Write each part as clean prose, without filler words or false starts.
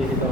দেখি তো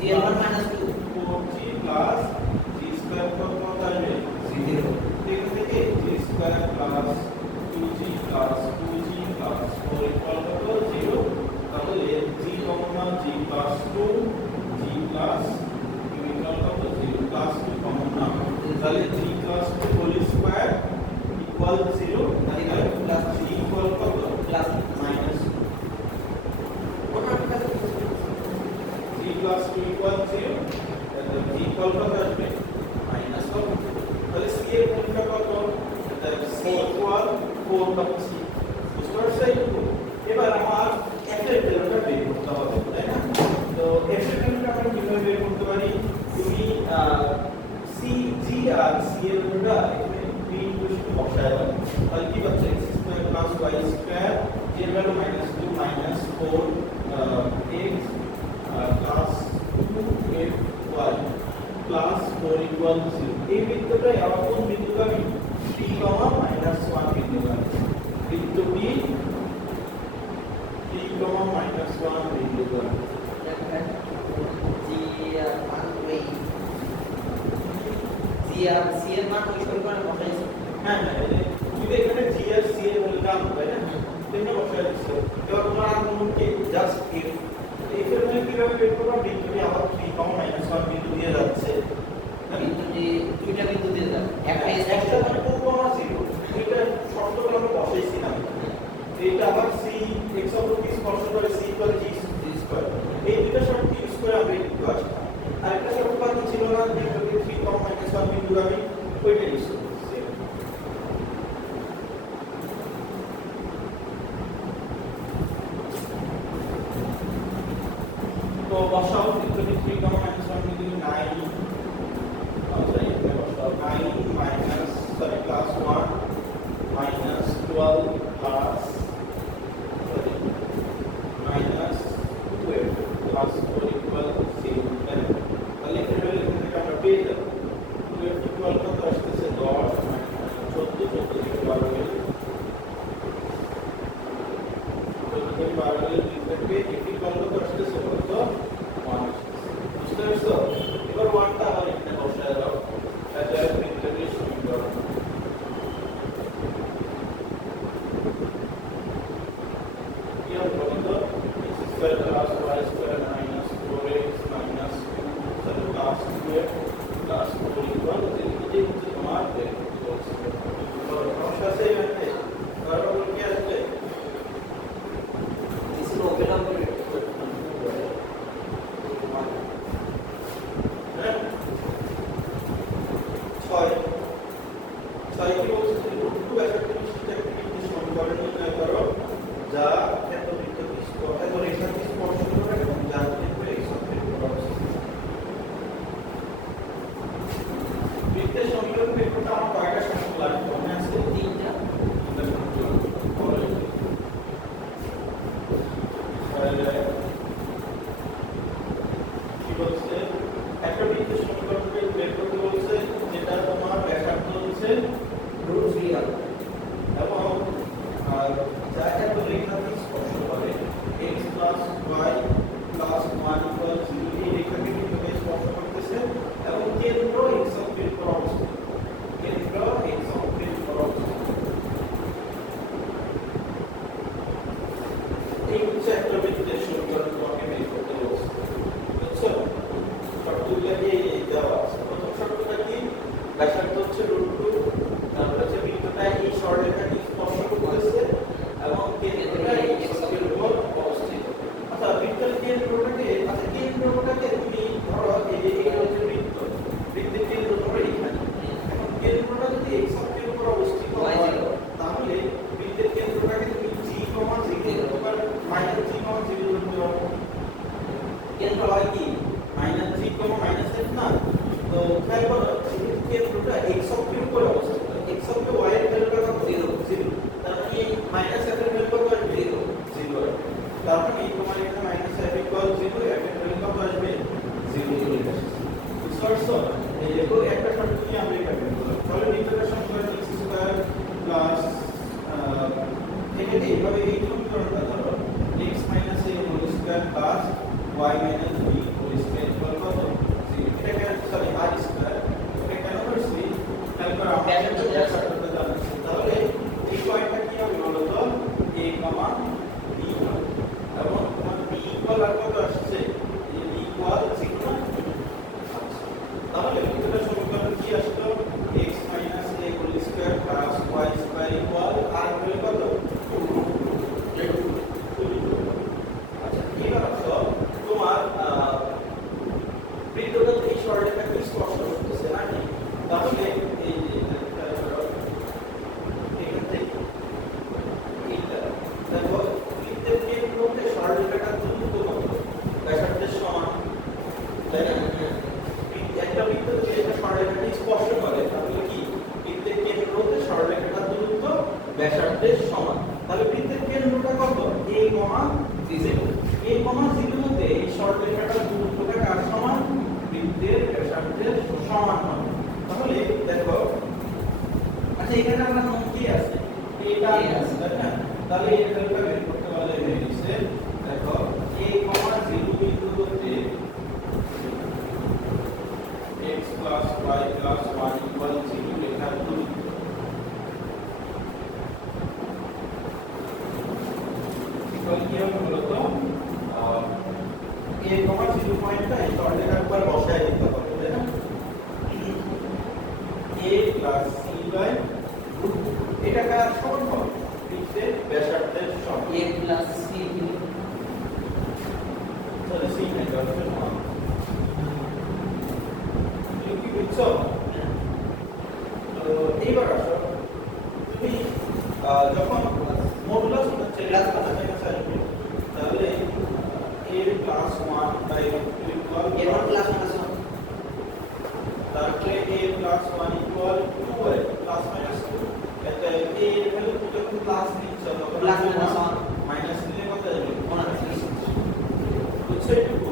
G1 minus 2 plus G square কত আসবে 0 এখান থেকে G square plus 2g plus 2g plus 4 equal কত 0 তাহলে g common g plus 2 g plus equal কত 0 প্লাস 2 কমন না তাহলে g plus 2 whole square equal 0 তাহলে প্লাস g ইকুয়াল কত plus minus g plus 2 equal 0 তাহলে g ইকুয়াল কত আসবে মাইনাস 1 তাহলে c এর মূলটা কত তাহলে c ইকুয়াল 4 বাই c বুঝতে পারছেন এবার আমার f এর ভ্যালুটা বের করতে হবে তাই না তো f এর ভ্যালুটা আমরা কিভাবে বের করতে পারি তুমি c g আর c এর ভ্যালুটা এখানে b ইকুয়েশনে বসায় দাও তাহলে কি পাচ্ছ x square plus y square g এর value -2 -4 x plus 2fy plus 4 equal 0 এই বৃত্তটাই আবার কোন বিন্দুগামী p, -1 বিন্দুগামী বৃত্ত p p, -1 বিন্দুগামী c এর মান ওই সমীকরণে বসাইছি হ্যাঁ তুমি এখানে g আর c এর মূলটা আনবে না তোমরা বসায় দিছো এবার তোমার আনমন কি জাস্ট f এর মানে কিভাবে বের করব বিন্দুটি আবার p, -1 বিন্দু দিয়ে যাচ্ছে বিন্দুটি দুইটা বিন্দু দিয়ে যাবে একটা মানে 2, 0 এটা শর্তগুলো আমরা বসাইছি না এটা আবার c x অক্ষকে স্পর্শ করে c ইকুয়াল g স্কয়ার এই দুটো শর্ত ইউজ করে আমরা লিখতে পারি আর একটা শর্ত বাকি ছিল না বিন্দুটি 3, -1 বিন্দুগামী ওইটা ইউজ করছি তো বসাও বিন্দুটি 3, -1 বিন্দু 9 আচ্ছা এখানে বসাও 9 minus sorry plus 1 minus 12 plus minus 2f plus 4 equal 0 তাহলে এখানে থেকে আমরা পেয়ে যাব 2f equal কত আসছে 10 14 থেকে 12 গেলে 14 থেকে 12 গেলে থেকে f equal কত আসছে কত 1 বুঝতে পারছো এবার 1টা আবার এখানে বসায় দাও তাহলে ইন্টিগ্রেশন সমীকরণ square plus y square minus 4x minus 2 plus 2f plus 4 equal এটাই হচ্ছে তোমার বের করতে বলছে তো সমস্যা আছে এখানে তারপর কি আসবে দিস ইজ ওপেন আপ করে হ্যাঁ 6 কি বলছে রুট 2 একটা জিনিস সমীকরণ নির্ণয় করো যা এত বৃত্ত এত রেখা স্পর্শ করে এবং যার উপরে x অক্ষের উপর অবস্থিত বৃত্তের সমীকরণ বের করতে আমার কয়টা শর্ত লাগবে মনে আছে তিনটা কি বলছে একটা বৃত্তের সমীকরণ বের করতে বলছে যেটা তোমার ব্যাসার্ধ হচ্ছে √3r এবং যা এত রেখাকে স্পর্শ করে x y 1 0 এই রেখাকে কিন্তু স্পর্শ করতেছে এবং কেন্দ্র x অক্ষের উপর অবস্থিত কেন্দ্র x অক্ষের উপর অবস্থিত এই হচ্ছে একটা বৃত্তের সমীকরণ তোমাকে বের করতে বলছে বুঝছো শর্তগুলো দিয়ে দেওয়া আছে প্রথম শর্তটা কি ব্যাসার্ধ হচ্ছে √2 তারপর হচ্ছে বৃত্তটা এই সরলরেখাকে স্পর্শ করতেছে এবং কেন্দ্রটা x অক্ষের উপর অবস্থিত আচ্ছা বৃত্তের কেন্দ্রটাকে তুমি ধরো এই হচ্ছে বৃত্তের কেন্দ্র ধরো এখানে এখন কেন্দ্রটা যদি x অক্ষের উপর অবস্থিত হয় তাহলে বৃত্তের কেন্দ্রটাকে তুমি g, 0 অথবা -g, 0 ধরতে পারো কেন্দ্র হয় কি -g, -f না তো খেয়াল করো কেন্দ্রটা x অক্ষের উপর অবস্থিত x অক্ষে y এর ভ্যালুটা কত 0 তার মানে এই -f এর ভ্যালু কত আসবে 0 তার মানে তোমার এখানে -f = 0 f এর ভ্যালু কত আসবে 0 চলে আসছে বুঝতে পারছো এই দেখো একটা শর্ত নিয়ে আমরা এটা বের করলাম তাহলে নিচের সমীকরণ x স্কয়ার প্লাস এখানে এইভাবে এই সমীকরণটা ধরো x - a whole square plus y - b whole square equal কত 0 এটা কেন সরি তাই না? একটা বৃত্ত যদি এটা সরলরেখাটি স্পর্শ করে তাহলে কি বৃত্তের কেন্দ্র হতে সরলরেখাটার দূরত্ব ব্যাসার্ধের সমান। তাহলে বৃত্তের কেন্দ্রটা কত? a, 0। a, 0 হতে এই সরলরেখাটার দূরত্বটা কার সমান? বৃত্তের ব্যাসার্ধের সমান হবে। তাহলে দেখো, আচ্ছা এখানে আমরা কোন কি আছে? এটা আছে তাই না? তাহলে এই ভ্যালুটা বের করতে পারলে হয়ে গেছে। দেখো a, 0 বিন্দু হতে x plus y plus 1 equal 0 রেখার দূরত্ব ইকুয়াল কি হবে বলতো? a, 0 পয়েন্টটা এই সরলরেখার উপর বসায় দিতে হবে তাই না? a plus c by root এটা কার সমান হবে? বৃত্তের ব্যাসার্ধের সমান। a plus c তাহলে c না হবে সমান। কি বুঝছো? তো এইবার আসো, তুমি যখন মডুলাস হচ্ছে ক্লাস কাটাতে আসবে তাহলে a plus 1 by root equal a1 plus 1 তারপরে a plus 1 equal 2 by plus minus 2 এটা a এর ভ্যালু যখন প্লাস নিচ্ছ তখন plus minus 1 মাইনাস দিলে কত যাবে? 1 বুঝছো এটুকু?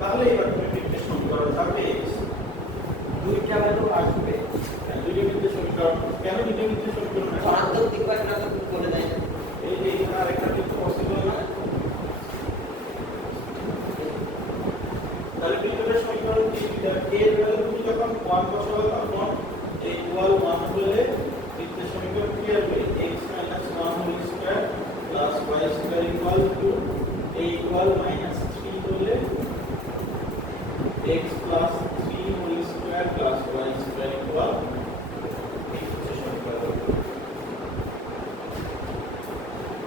তাহলে এবার তুমি বৃত্তের সমীকরণ পাবে দুইটা ভ্যালু আসবে। দুইটা বৃত্তের সমীকরণ কেন দুইটা বৃত্তের সমীকরণ আসবে? ধনাত্মক দিক বা ঋণাত্মক দিক করে দেয়। এই যে এখানে আরেকটা বৃত্ত পসিবল না। তাহলে বৃত্তের সমীকরণ কি? a এর ভ্যালু তুমি যখন 1 বসাবে তখন এই ইকুয়াল 1 হলে বৃত্তের সমীকরণ কি হবে? x - 1 whole square plus y square equal to a equal -3 হলে x plus 3 whole square plus y square equal বৃত্তের সমীকরণ।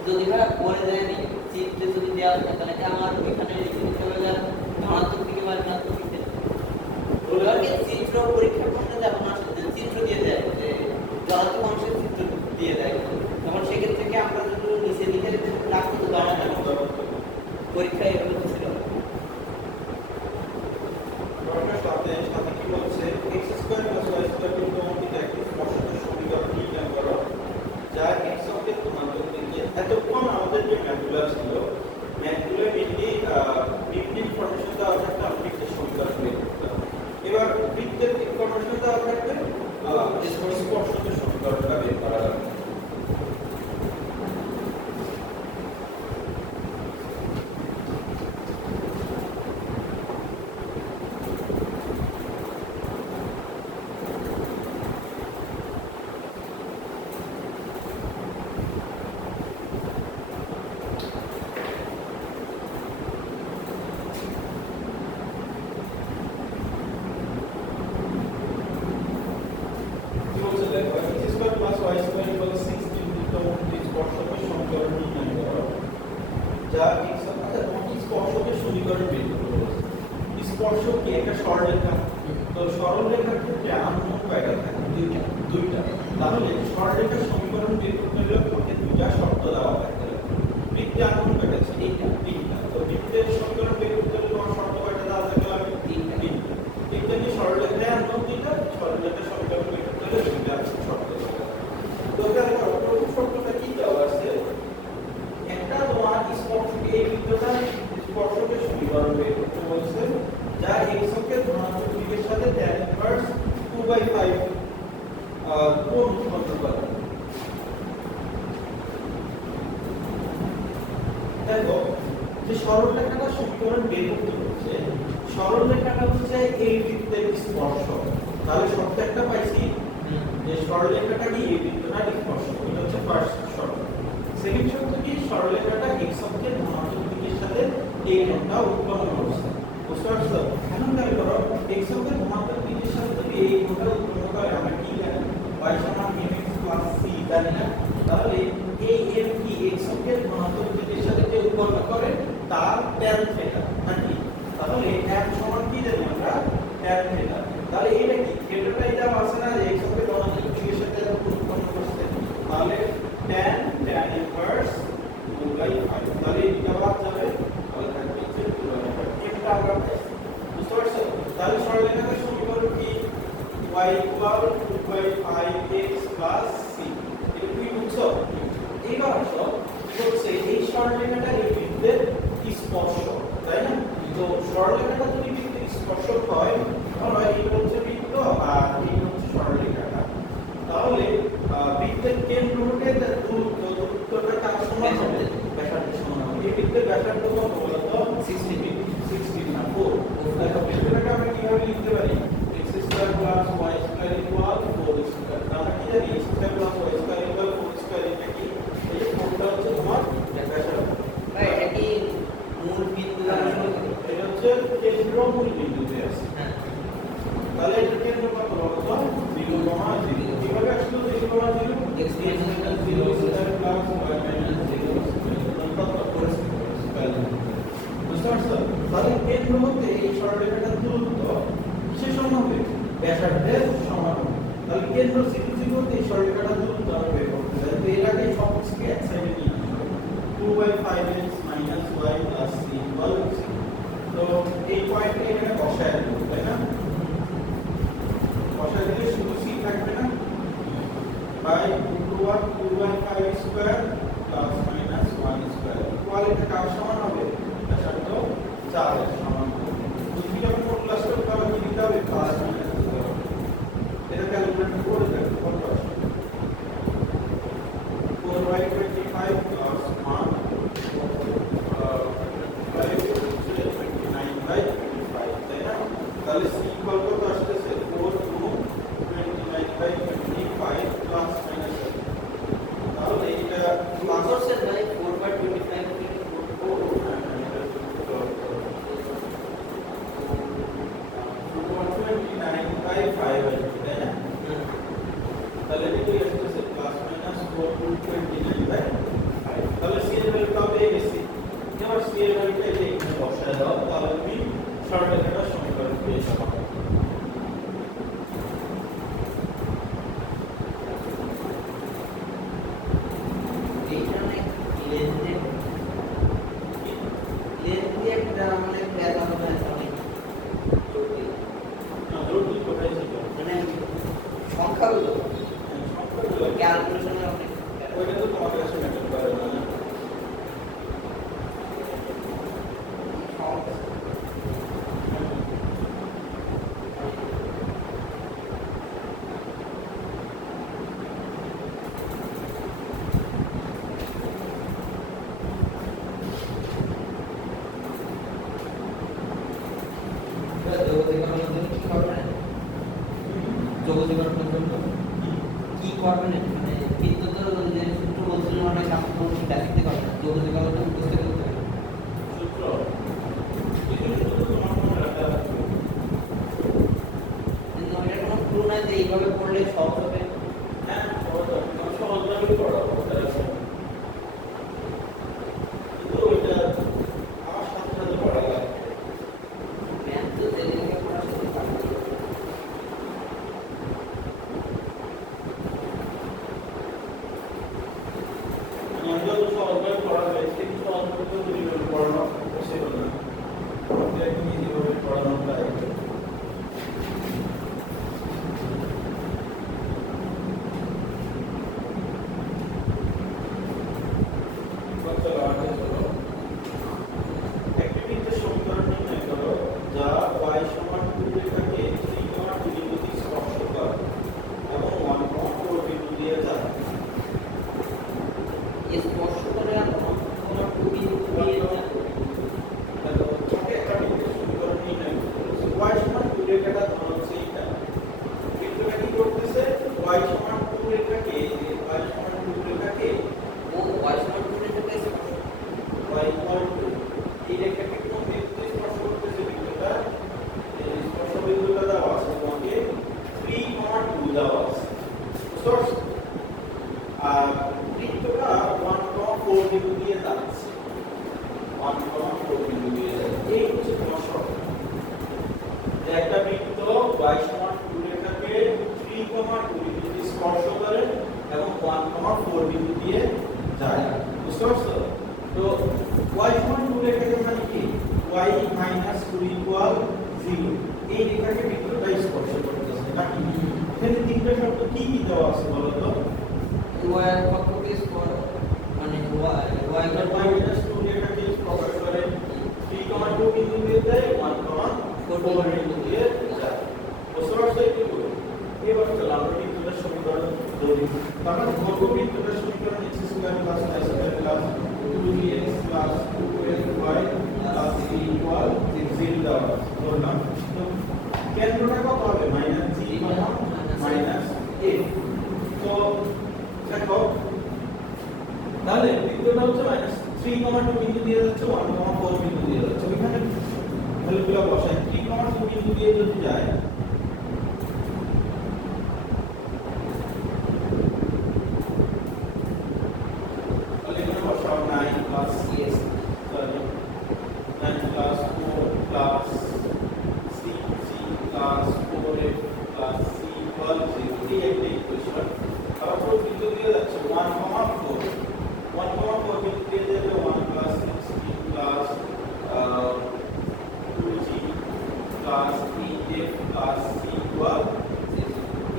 যদি ভাই বলে দেয়নি চিত্রে যদি দেওয়া থাকে তাহলে কি আমার এখানে লিখে দিতে হবে যে ধনাত্মক দিকে বা ঋণাত্মক দিকে? ওগুলোকে চিত্র পরীক্ষা করতে যাব না, চিত্র দিয়ে দেয় যে ধনাত্মক অংশের চিত্র দিয়ে দেয়, তখন সেক্ষেত্রে কি আমরা যদি নিচে লিখে দিতে লাগতো তো পরীক্ষায় এগুলো ছিল। সাথে সাথে কি বলছে? x square plus y square কিন্তু আমাদের একটি স্পর্শক সমীকরণ নির্ণয় করো যা x অক্ষের ধনাত্মক দিকে। এতক্ষণ আমাদের যে ম্যাথগুলো ছিল ম্যাথগুলো মেইনলি বৃত্তের ইনফরমেশন দেওয়া থাকতে আমরা বৃত্তের সমীকরণ বের করতাম। এবার বৃত্তের ইনফরমেশন দেওয়া থাকবে স্পর্শকের সমীকরণটা বের করা যাবে। যা x অর্থাৎ স্পর্শকের সমীকরণ বের করতে বলেছে। স্পর্শক কি? একটা সরলরেখা। তো সরলরেখার ক্ষেত্রে আননোন কয়টা থাকে? দুইটা। তাহলে সরলরেখার সমীকরণ বের করতে হলে তোমাকে দুইটা শর্ত দেওয়া থাকতে হবে। বৃত্তে আননোন কয়টা আছে? তিনটা। তো বৃত্তের সমীকরণ বের করতে হলে তোমার শর্ত কয়টা দেওয়া থাকতে হবে? তিনটা। তিনটা কি? সরলরেখায় আননোন তিনটা, সরলরেখার সমীকরণ বের করতে হলে দুইটা শর্ত দেওয়া থাকে। তো এখানে প্রথম শর্তটা কি দেওয়া আছে? একটা তোমার স্পর্শক এই বৃত্তটা স্পর্শকের সমীকরণ বের করতে বলছে যা x অক্ষের ধনাত্মক দিকের সাথে tan ইনভার্স 2/5 কোণ উৎপন্ন করে। দেখো যে সরলরেখাটা সমীকরণ বের করতে বলছে, সরলরেখাটা হচ্ছে এই বৃত্তের স্পর্শক। তাহলে শর্ত একটা পাইছি যে সরলরেখাটা কি? এই বৃত্তটার স্পর্শক। এটা হচ্ছে ফার্স্ট শর্ত। সেকেন্ড শর্ত কি? সরলরেখাটা x অক্ষের ধনাত্মক দিকের সাথে এই কোণটা উৎপন্ন করছে। বুঝতে পারছো? এখন খেয়াল করো, x অক্ষের ধনাত্মক দিকের সাথে যদি এই কোণটা উৎপন্ন করে আমরা কি জানি? y সমান mx প্লাস c জানি না? তাহলে এই m কি x অক্ষের ধনাত্মক দিকের সাথে যে উৎপন্ন করে তার tan থিটা নাকি? তাহলে m সমান কি জানি আমরা? tan theta. তাহলে এটা কি? থিটাটা এটা আছে না যে x অক্ষের ধনাত্মক দিকের সাথে উৎপন্ন করছে। তাহলে tan ইনভার্স 2/5। তাহলে এটা বাদ যাবে, তাহলে থাকবে হচ্ছে 2/5। এটা আমরা বুঝতে পারছো? তাহলে সরলরেখার সমীকরণ কি y ইকুয়াল 2/5x c। এটা কি বুঝছো? এইবার আসো কি হচ্ছে এই সরলরেখাটা এই বৃত্তের স্পর্শক, তাই না? তো সরলরেখাটা যদি বৃত্তের স্পর্শক হয় তাহলে এই হচ্ছে বৃত্ত আর এই হচ্ছে সরলরেখাটা। তাহলে বৃত্তের কেন্দ্র হতে দূরত্বটা কার সমান হবে? ব্যাসার্ধের সমান হবে। এই বৃত্তের ব্যাসার্ধ কত বলতো? 60 না 4। দেখো বৃত্তটাকে আমরা কিভাবে লিখতে পারি? x² + y² = 4²। আমরা কি জানি x² + y² = 4² এটা কি? এই 4টা হচ্ছে তোমার ব্যাসার্ধ। ভাই এটা কি মূল বিন্দু এটা হচ্ছে কেন্দ্র মূল বিন্দুতে আছে। হ্যাঁ তাহলে এটা কেন্দ্র কত বলতো? 0,0। কিভাবে আসলো 0,0? x - 0 + y - 0 কত স্কয়ার। বুঝতে পারছো? তাহলে কেন্দ্র হতে এই সরলরেখাটার দূরত্ব কিসের সমান হবে? ব্যাসার্ধের সমান হবে। তাহলে কেন্দ্র C2 হতে এই সরলরেখাটার দূরত্ব আমরা বের করতে চাই। তো এর আগে সবকিছুকে এক সাইডে নিয়ে আসবে। 2/5x - y + c = 0। তো এই পয়েন্টে এখানে বসায় দেব, তাই না? বসায় দিলে শুধু c থাকবে না, by 2/5 square plus minus 1 square equal এটা কার সমান হবে? ব্যাসার্ধ 4 এর সমান হবে। তুমি যখন মডুলাস করতে হবে কি দিতে হবে? প্লাস মাইনাস দিতে হবে। এটা ক্যালকুলেট করে দেখো কত আসে। 4/25 প্লাস 1 29/25, তাই না? তাহলে c ইকুয়াল কত আসতেছে? 4 * 29/25 প্লাস মাইনাস। তাহলে এটা প্লাস করছেন ভাই 4/25 থেকে 4/29/5 তাই না? তাহলে এটা আসতেছে প্লাস মাইনাস 4/29/5। তাহলে c এর ভ্যালুটা পেয়ে গেছি। এবার c এর ভ্যালুটা এখানে বসায় দাও, তাহলে তুমি সরলরেখাটার সমীকরণ পেয়ে যাবে। এইখানে লেন্থে একটা মানে প্যারা হবে অনেক জটিল না জটিল কোথায় ছিল? মানে সংখ্যাগুলো সংখ্যাগুলো ক্যালকুলেশনে অনেক ওইটা তো তোমার কাছে ম্যাটার করে না। কি করবেন মানে বিদ্যুৎ যে সূত্র বলছিলেন অনেক আপনার দেখতে পারেন যোগাযোগ আলোটা বুঝতে করতে সূত্র কিছু সূত্র তোমার মনে রাখা আছে। কিন্তু এটা কোনো ক্লু নাই যে এইভাবে পড়লে সহজ হবে। হ্যাঁ সহজভাবে পড়াবো তার আছে। কিন্তু ওইটা আমার সাথে সাথে পড়া লাগবে। ম্যাথ তো যেদিকে পড়া শুরু করে আমি যত সহজভাবে পড়া হয়েছে কিন্তু সহজভাবে দুইভাবে পড়ানো পসিবল না। একদম ইজিভাবে পড়ানো যায়। একটি বৃত্তের সমীকরণ নির্ণয় করো যা y সমান 2 রেখাকে 3,2 বিন্দুতে স্পর্শ করে এবং 1,4 বিন্দু দিয়ে যায়। স্পর্শ করে আর কোনো টুবি দিয়ে দেখো থাকে একটা বৃত্তের সমীকরণ নির্ণয় করো। y সমান 2 রেখাটা ধরো হচ্ছে এইটা। বৃত্তটা কি করতেছে? y সমান 2 রেখাকে y সমান 2 রেখাকে ও ওয়াইসমান করে থেকে y equal to এই রেখাকে কোন বিন্দুতে স্পর্শ করতেছে? বৃত্তটা এই স্পর্শ বিন্দুটা দেওয়া আছে তোমাকে 3,2 দেওয়া আছে। বুঝতে পারছো? আর বৃত্তটা 1,4 বিন্দু দিয়ে যাচ্ছে। 1,4 বিন্দু দিয়ে যাচ্ছে। এই হচ্ছে তোমার শর্ত। যে একটা বৃত্ত y সমান 2 রেখাকে 3,2 বিন্দুতে স্পর্শ করে এবং 1,4 বিন্দু দিয়ে যায়। বুঝতে পারছো? তো y সমান 2 রেখাকে মানে কি? y - 2 = 0 0 এই রেখাকে বৃত্তটা স্পর্শ করতেছে নাকি এখানে তিনটা শর্ত কি কি দেওয়া আছে বলো তো y এর পক্ষকে স্পর্শ মানে y এটা y - 2 রেখাকে স্পর্শ করে 3,2 বিন্দু দিয়ে দেয় 1,4 বিন্দু দিয়ে যায় বুঝতে পারছো কি বলবো এবার চলো আমরা বৃত্তটার সমীকরণ ধরি তাহলে বর্গবৃত্তটার সমীকরণ x square plus y square plus 2x plus 2y plus c equal 0 দেওয়া আছে ধরলাম তো কেন্দ্রটা কত হবে মাইনাস g মাইনাস a তো দেখো তাহলে বৃত্তটা হচ্ছে মাইনাস 3,2 বিন্দু দিয়ে যাচ্ছে 1,4 বিন্দু দিয়ে যাচ্ছে ওইখানে ভ্যালুগুলো বসাই 3,2 বিন্দু দিয়ে যদি যায় তাহলে এখানে বসাও 9 plus yes 9 plus 4 plus c plus 4f plus c equal 0 এই একটা ইকুয়েশন আবার পুরো বিন্দু দিয়ে যাচ্ছে 1,4 1,4 বিন্দু দিয়ে যাবে 1 plus 16 plus 2g plus 8f plus c equal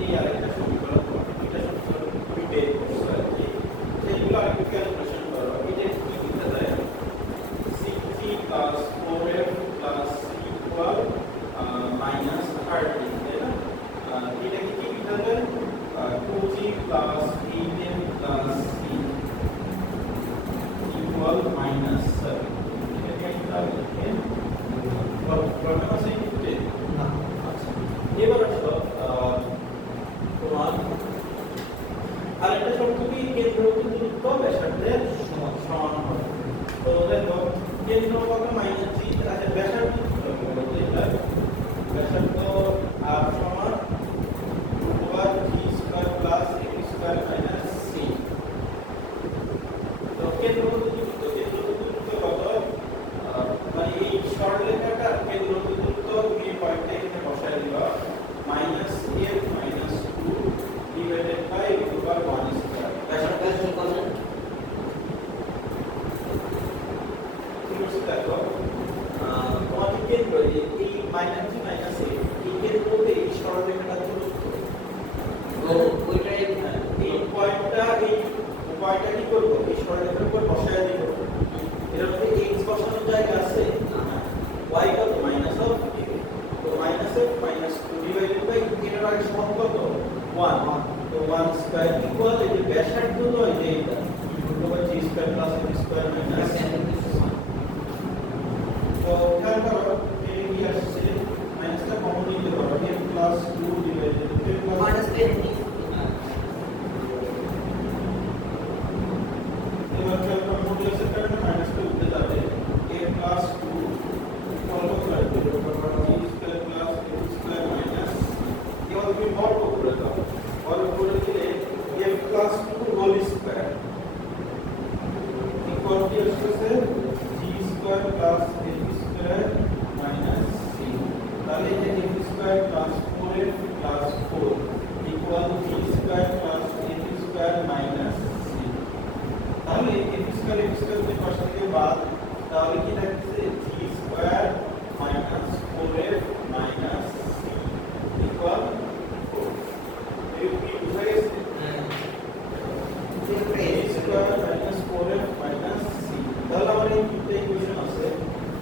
এই আরেকটা সমীকরণ এটা সমীকরণ তুমি বের করছো আর কি সেইগুলো আরেকটু ক্যালকুলেশন করো এটা কি দিতে দেয় 6g plus 4f plus c equal minus 13 তাই না এটা কি দিতে দেয় 2g plus 8f plus c equal minus 7 এটা কি তাহলে প্রবলেম আছে কি না আচ্ছা এবার আসো তোমার আরেকটা শর্ত কি কেন্দ্রকে দূরত্ব ব্যাসার্ধের সমান হবে তো দেখো কেন্দ্র কত মাইনাস জি আছে ব্যাসার্ধ কত বলতে এটা ব্যাসার্ধ r সমান over g square plus x square minus c তো কেন্দ্রকে দূরত্ব কত মানে এই সরলরেখাটা কেন্দ্রকে দূরত্ব তুমি এই পয়েন্টে এখানে বসায় দিবা minus f minus 2 divided by over 1 square ব্যাসার্ধের সমীকরণ ঠিক আছে দেখো তোমাদের কেন্দ্র এই মাইনাস জি মাইনাস a এই কেন্দ্রতে এই সরলরেখাটা দূরত্ব ও ওইটাই এই পয়েন্টটা কি করব এই সরলরেখার উপর বসায় দিব এর মধ্যে x বসানোর জায়গা আছে y কত মাইনাস অফ a তো minus f minus 2 divided by এর আগে সমান কত 1 তো 1 স্কয়ার ইকুয়াল এই যে ব্যাসার্ধ তো এই যে এটা over g square plus x square minus তো খেয়াল করো এই কি আসছে মাইনাসটা কমন নিতে পারো a plus 2 divided by plus minus 10 এবার খেয়াল করো মডুলাসের কারণে মাইনাসটা উঠে যাবে a plus 2 equal to g square plus x square minus এবার তুমি বর্গ করে দাও বর্গ করে দিলে a plus 2 whole square equal to আসছে g square plus x square minus c তাহলে এই যে x square plus 4f plus 4 equal to g square plus x square minus c তাহলে x স্কয়ার যে পাশে থেকে বাদ তাহলে কি থাকছে g square minus 4f minus c equal 4 এই কি বুঝা গেছে a square minus 4f minus c তাহলে আমাদের এই তিনটে ইকুয়েশন আছে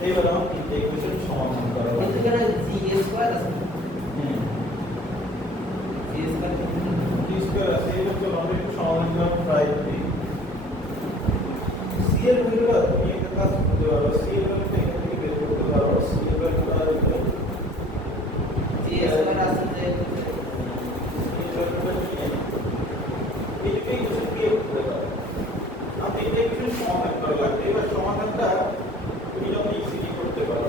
এইবার আমরা তিনটে ইকুয়েশন সমাধান করব কিন্তু এখানে g স্কয়ার আছে g স্কয়ার g স্কয়ার আছে এবার চলো আমরা একটু সমাধান করব ট্রাই করি c এর ভ্যালুটা তুমি একটা কাজ করতে পারো c এর ভ্যালুটা এখান থেকে বের করতে পারো c এর ভ্যালুটা আসবে g স্কয়ার আছে যে সমাধান করা লাগবে এবার সমাধানটা তুমি যখন ইজিলি করতে পারো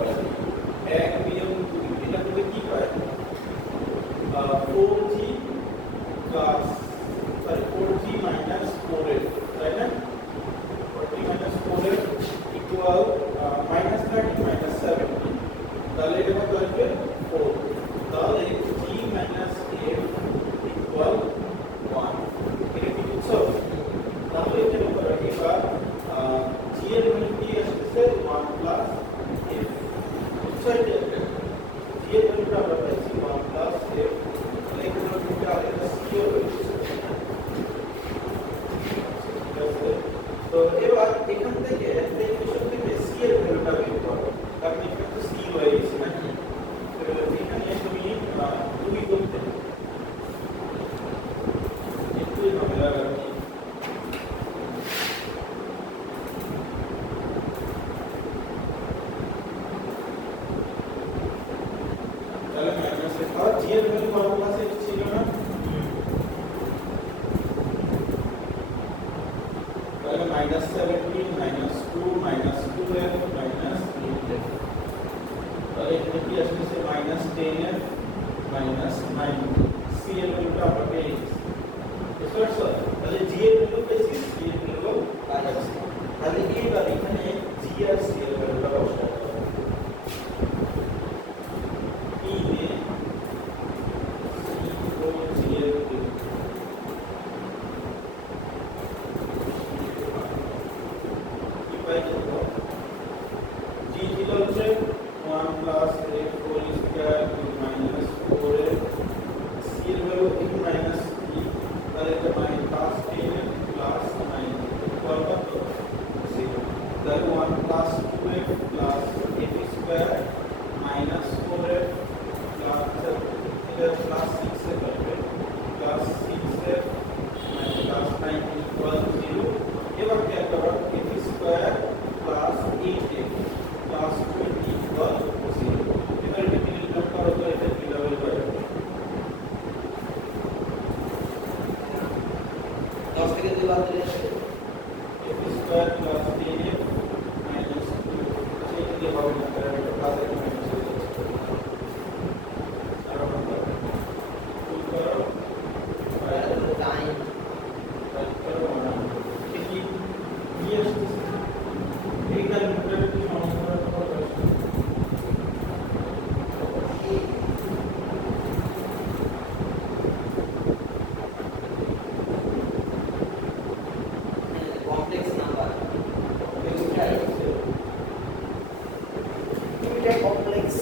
এক বিয়োগ 2 এটা করলে কি হয় 4g plus sorry 4g minus 4f তাই না 4g minus 4f equal minus 30 minus 70 তাহলে এটা কত আসবে 4 তাহলে g মাইনাস f ইকুয়াল 1 এটা কি বুঝছো তাহলে এটা করো এবার g এর ভ্যালু কি আসছে 1 প্লাস f বুঝছো এটা g এর ভ্যালুটা আমরা পাইছি 1 প্লাস f, তাহলে এখানে কিন্তু আরেকটা c ও রয়েছে। ঠিক আছে, তো এবার এখান থেকে একটা ইকুয়েশন থেকে c এর ভ্যালুটা বের করো, কারণ এখানে তো c হয়ে গেছে নাকি, তো এখানে তুমি 2 করতে একটু ঝামেলা লাগবে। তাহলে মাইনাস এর আর g এর ভ্যালু কত আছে ছিল না, তাহলে -17 -2 -2f -8f, তাহলে এখানে কি আসছে -10f -9, c এর ভ্যালুটা আমরা পেয়ে গেছি। বুঝতে তাহলে g এর ভ্যালু পেয়েছি, c এর ভ্যালু পাইছি। তাহলে এইবার এখানে g আর c এর ভ্যালুটা বসাতে হবে। কি নে c ও g এর ভ্যালু কি পাই দেখো, g ছিল হচ্ছে 1 plus f whole square minus 4f, c এর ভ্যালু in মাইনাস 3, তাহলে এটা প্লাস 10 প্লাস 9 কত 0, তাহলে 1 plus 2f plus f square minus 4f plus এটা প্লাস 6f হবে প্লাস 6f প্লাস 9 ইকুয়াল 0। এবার কি করব, f square plus 8f plus 20 equal 0। এবার এটা ক্যালকুলেট করো তো এটা কিভাবে হবে, 10 থেকে 2 বাদ দিলে f square plus 10f minus 2, এটা দিয়ে হবে না, কারণ এটা প্লাস আর মাইনাস হয়ে যাচ্ছে। আর আমরা 2 করো টাইম করো না, ঠিক কি আসছে এই ক্যালকুলেটর কি সমস্যা কত আসছে, কমপ্লেক্স নাম্বার এটা কমপ্লেক্স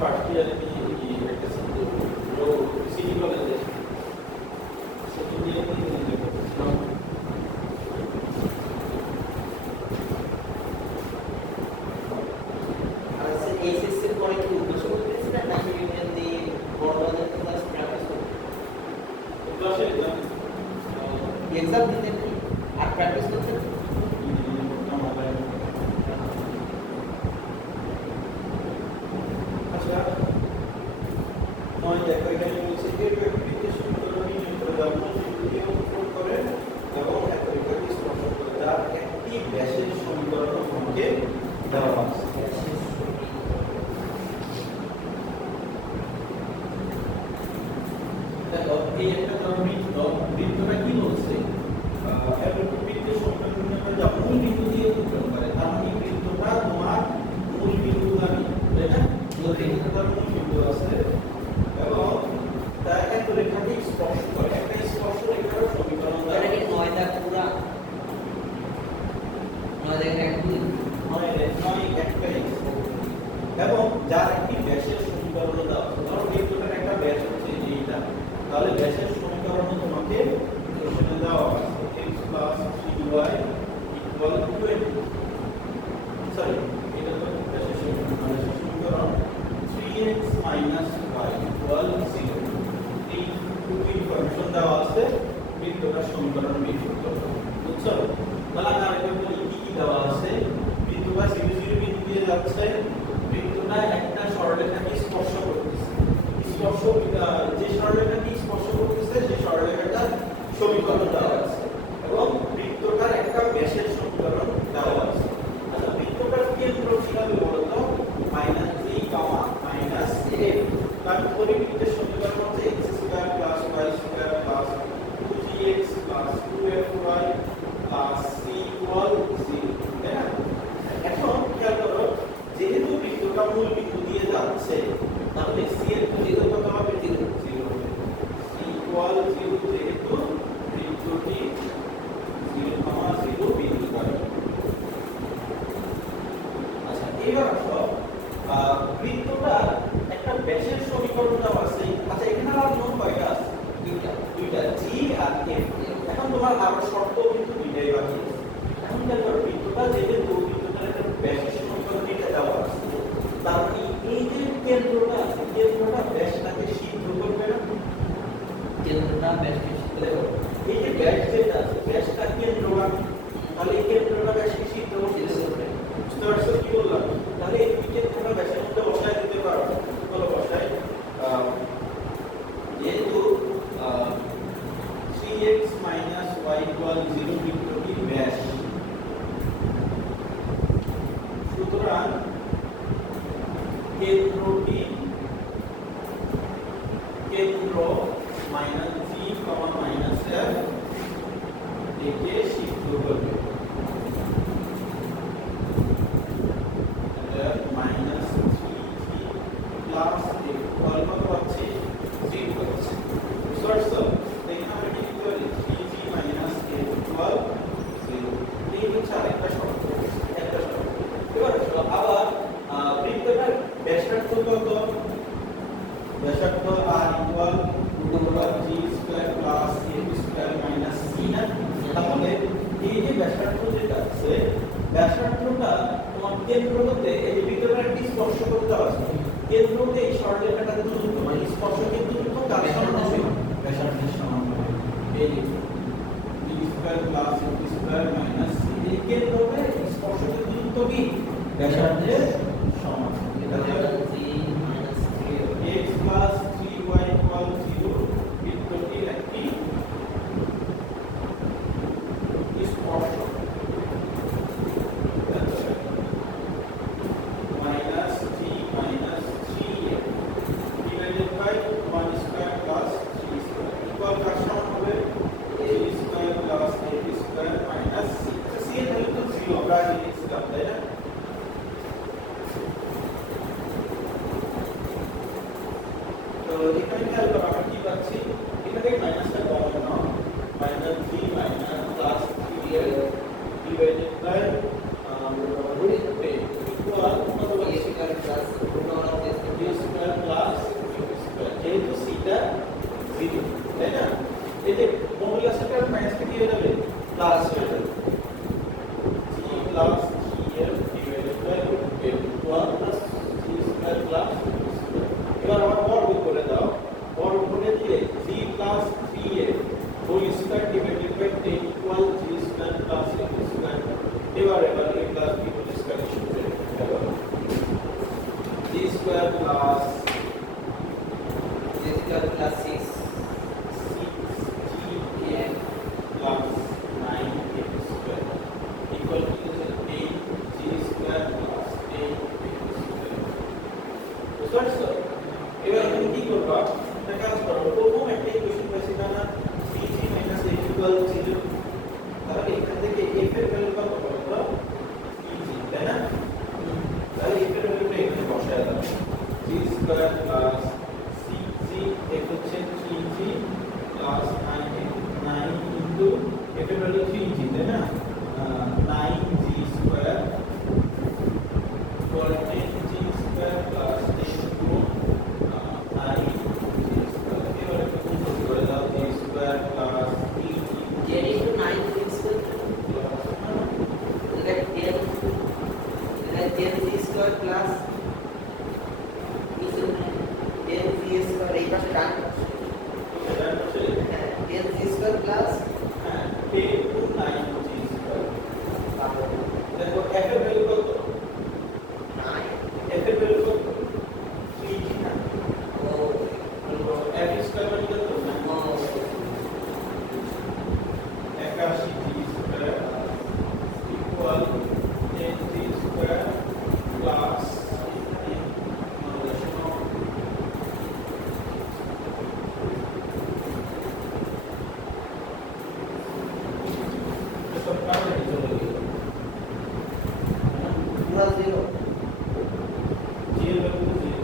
ফার্স্ট ইয়ারে একটা সিটি কলেজে সেকেন্ড ইয়ারে নিজে করতেছিলাম। আচ্ছা এইচএসসি এর পরে কি উদ্দেশ্য করতেছিলেন নাকি এমনি বড়দের ক্লাস প্র্যাকটিস করতেন? ক্লাসে এক্সাম দিতেন কি আর প্র্যাকটিস করতেন? আচ্ছা নয় দেখো এখানে বলছে যে ব্যক্তিকে সমীকরণ নির্ণয় করে দেওয়া সেগুলিকে উৎপন্ন করে এবং এক রেখাকে স্পর্শ করে যার একটি ব্যাসের সমীকরণ তোমাকে দেওয়া আছে। দেখো এই একটা বৃত্ত, বৃত্তটা কি বলছে এরকম বৃত্তের সমীকরণ নির্ণয় করে যা মূল বিন্দু দিয়ে উৎপন্ন করে তার মানে বৃত্তটা তোমার মূল বিন্দু দাবি তাই না? মূল বিন্দুটার মূল বিন্দু আছে এবং তা এক রেখাকে স্পর্শ করে একটা স্পর্শ রেখার সমীকরণ এটা কি 9 দাগ পুরা 9 দাগ এক দুই একটাই এবং যার একটি ব্যাসের সমীকরণ দেওয়া আছে। ধরো বৃত্তটার একটা ব্যাস হচ্ছে এইটা, তাহলে ব্যাসের সমীকরণ তোমাকে কোশ্চেনে দেওয়া আছে x + 3y = 20। সরি এটা তো ব্যাসের সমীকরণ 3x - y = 0। এই দুটো ইনফরমেশন দেওয়া আছে বৃত্তটার সমীকরণ বের করতে হবে। বুঝছো? তাহলে আমি আরেকবার বলি কি কি দেওয়া আছে। বৃত্তটা 0 0 বিন্দু দিয়ে যাচ্ছে, বৃত্তটা একটা সরলরেখাকে স্পর্শ করতেছে। স্পর্শ যে সরলরেখাকে স্পর্শ করতেছে সেই সরলরেখাটার সমীকরণ দেওয়া আছে এবং বৃত্তটার একটা ব্যাসের সমীকরণ দেওয়া আছে। আচ্ছা বৃত্তটার কেন্দ্র কিভাবে বলতো -3, -f তার পরিবৃত্তের সমীকরণ হচ্ছে x² + y² + 2gx + 2fy + c = 0। তাই না? এখন খেয়াল করো যেহেতু বৃত্তটা মূল বিন্দু দিয়ে যাচ্ছে তাহলে c এর মূল্য কত হবে? 0 হবে। c = 0 যেহেতু বৃত্তটি 0, 0 বিন্দু দ্বারা। আচ্ছা এবার আসো বৃত্তটা একটা ব্যাসের সমীকরণ দেওয়া আছে। আচ্ছা এখানে আর মোট কয়টা আছে? দুইটা g আর f। এখন তোমার আরো শর্ত কিন্তু দুইটাই বাকি আছে। এখন দেখো বৃত্তটা যেহেতু বৃত্তটার একটা ব্যাসের সমীকরণ এটা দেওয়া আছে তার মানে এই যে কেন্দ্রটা আছে কেন্দ্রটা ব্যাসটাকে সিদ্ধ করবে না? কেন্দ্রটা ব্যাসকে দেখো এই যে ব্যাস যেটা আছে ব্যাসটা কেন্দ্রগামী, তাহলে এই কেন্দ্রটা ব্যাসকে সিদ্ধ করবে। বুঝতে পারছো কি বললাম? তাহলে এই কেন্দ্রটা ব্যাসের মধ্যে বসায় দিতে পারো। চলো বসাই। যেহেতু 3x - y = 0 বৃত্তটির ব্যাস, সুতরাং কেন্দ্রটি কেন্দ্র -3, -f একে সিদ্ধ করবে। ব্যাসার্ধ r = g² + f² - c না? তাহলে এই যে ব্যাসার্ধ যেটা আছে ব্যাসার্ধটা তোমার কেন্দ্র হতে এই যে বৃত্তটার একটি স্পর্শ করতে আছে, কেন্দ্র হতে এই সরলরেখাটার দূরত্ব মানে স্পর্শকের দূরত্ব কার সমান হবে? ব্যাসার্ধের সমান হবে। এই যে g² + f² - c এই কেন্দ্র হতে স্পর্শকের দূরত্ব কি ব্যাসার্ধের সমান। এটা হলো x + 3y = 0 বৃত্তটির একটি স্পর্শক এখানে খেয়াল করো আমরা কি পাচ্ছি, এখানে মাইনাসটা কমন নাও, -3 + 3 ডিভাইডেড বাই √8 ইকুয়াল কত পাচ্ছি? a² + √8 square plus G square plus 6 6gn plus 9x square equal to 8g square plus 8x square. বুঝতে পারছো? এবার তুমি কি করবা? একটা কাজ করো, প্রথম একটা ইকুয়েশন পাইছি না 3g - h ইকুয়াল 0। তাহলে এখান থেকে f এর ভ্যালু কত হবে? 3g, তাই না? তাহলে f এর ভ্যালুটা এখানে বসায় দাও। g square plus 6g f হচ্ছে 3g প্লাস 9 ইনটু f এর ভ্যালু 3g, তাই না? 9g square equal 10g square plus 10 গুণ 9g স্কয়ার। এবার একটু গুণ করে দাও, g square plus 3g j into 9 square এটা 10 g square plus 10 g square এই পাশে ডান পাশে এটা হচ্ছে 10 g স্কয়ার প্লাস 10 গুণ 9g স্কয়ার। দেখো f এর ভ্যালু কত? 9 f এর ভ্যালু কত? 3g না? ও f স্কয়ার মানে কত? 81g square equal 10g square plus পুরো 0 g এর ভ্যালু 0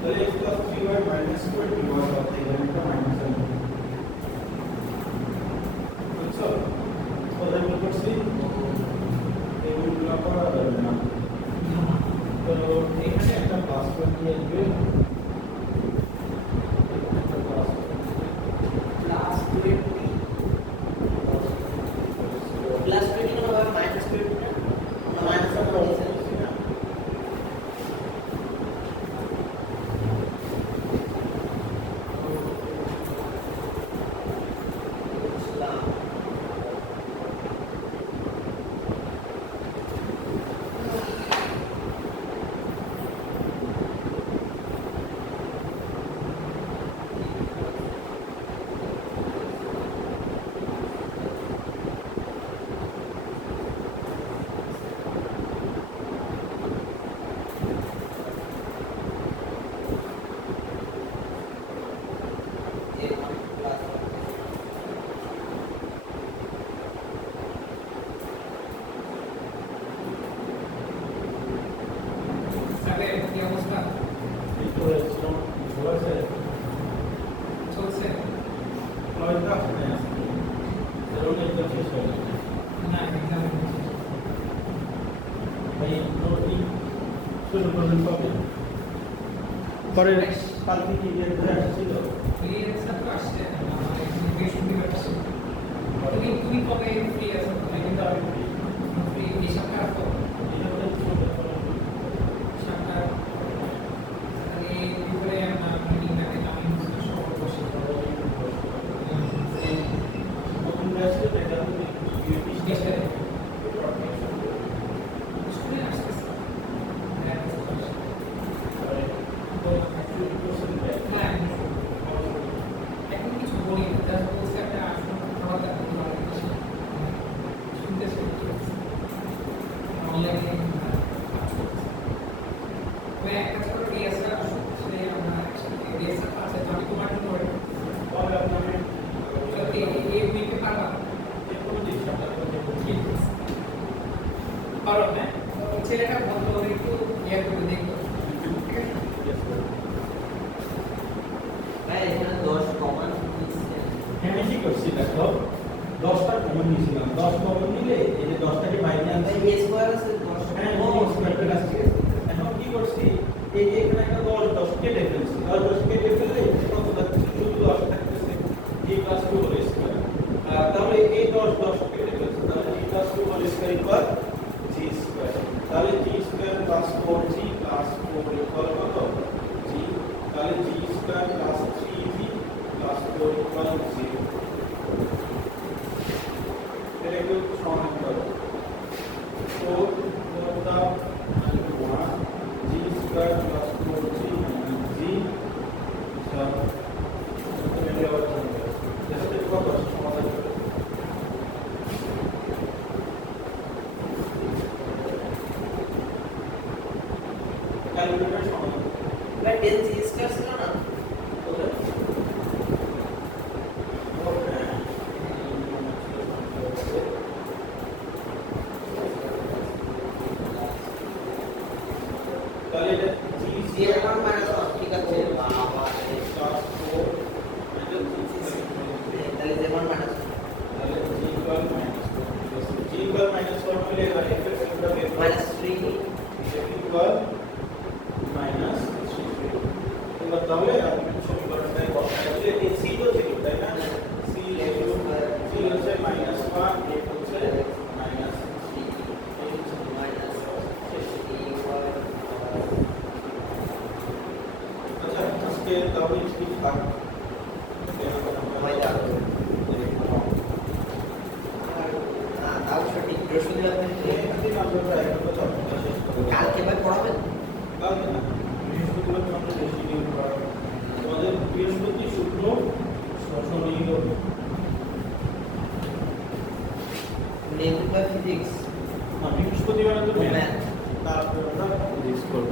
চলে আসছে। এখানে একটা পাসওয়ার্ড দিয়ে আসবে প্লাস 20 আসে না এরকম একদম শেষ হয়ে গেছে না এক্সাম ভাই নোটিং শুরু করবেন কবে পরে কালকে কি ডেট ধরে আসছিল এই এক্সাম তো আসছে আমার এখানে বৃহস্পতিবার আসছে তুমি কবে ফ্রি আছো কিন্তু আমি ফ্রি এই সপ্তাহে আসো সপ্তাহে তাহলে দুপুরে আমরা মিটিং থাকে আমি সব বসে নতুন ব্যাচে দেখা হবে চেষ্টা স্কুলে আসতেছে হ্যাঁ এখন কিছু বলি না জাস্ট বলছে একটা আসন খাওয়া দাওয়া শুনতে অনলাইনে ওই একটা ছোট ডিএসএল আসলে আমরা ডিএসএল আছে তো আমি তোমার জন্য পরে আপনাকে সত্যি এই উইকে পারবা কোনো দিন সপ্তাহ ঠিক আছে পারো হ্যাঁ ছেলেটা বন্ধ করে একটু ইয়ে করে দেখো ঠিক আছে ভাই এখানে 10 কমান হ্যাঁ বেশি করছি দেখো 10টা কমন নিয়েছিলাম 10 কমন নিলে এই যে 10টাকে বাইরে আনতে ভাই এ স্কয়ার আছে 10 হ্যাঁ স্কয়ারটা আছে এখন কি করছি এই যে এখানে একটা 10 কেটে ফেলছি 10 কেটে ফেললে কত থাকছে শুধু 10 থাকতেছে জি প্লাস 2 হোল স্কয়ার তাহলে এই 10 কেটে ফেলছি তাহলে G plus 2 whole square equal G square তাহলে G square plus 4g plus 4 equal কত জি তাহলে G square plus 3g plus 4 equal 0 এটা একটু সমান করো 4 the 1 g square plus 4g minus g sub ultimately our number. This is what was smaller. Calculator smaller. ভাই 10 জি square ছিল না তাহলে এটা g জি এর মান -1 ঠিক আছে বাবা রে plus 4 minus তাহলে যে মান -1 তাহলে g equal minus 4 g equal minus 4 হলে এবার f এর সূত্র বের করো -3 f equal minus 3 এবার তাহলে আপনি সমীকরণটাই বসাইলে এই c তো ছিল তাই না c c হচ্ছে -1 f হচ্ছে minus আচ্ছা আজকে তাহলে কি থাক তাও সঠিক বৃহস্পতিবার কালকে ভাই পড়াবেন বৃহস্পতিবার তোমাদের রেস্টিটিউট করা তোমাদের বৃহস্পতি শুক্র শনি রবি নেগেটিভ ফিজিক্স না বৃহস্পতিবার তো ম্যাথ ম্যাথ তারপর আমরা ফিজিক্স করব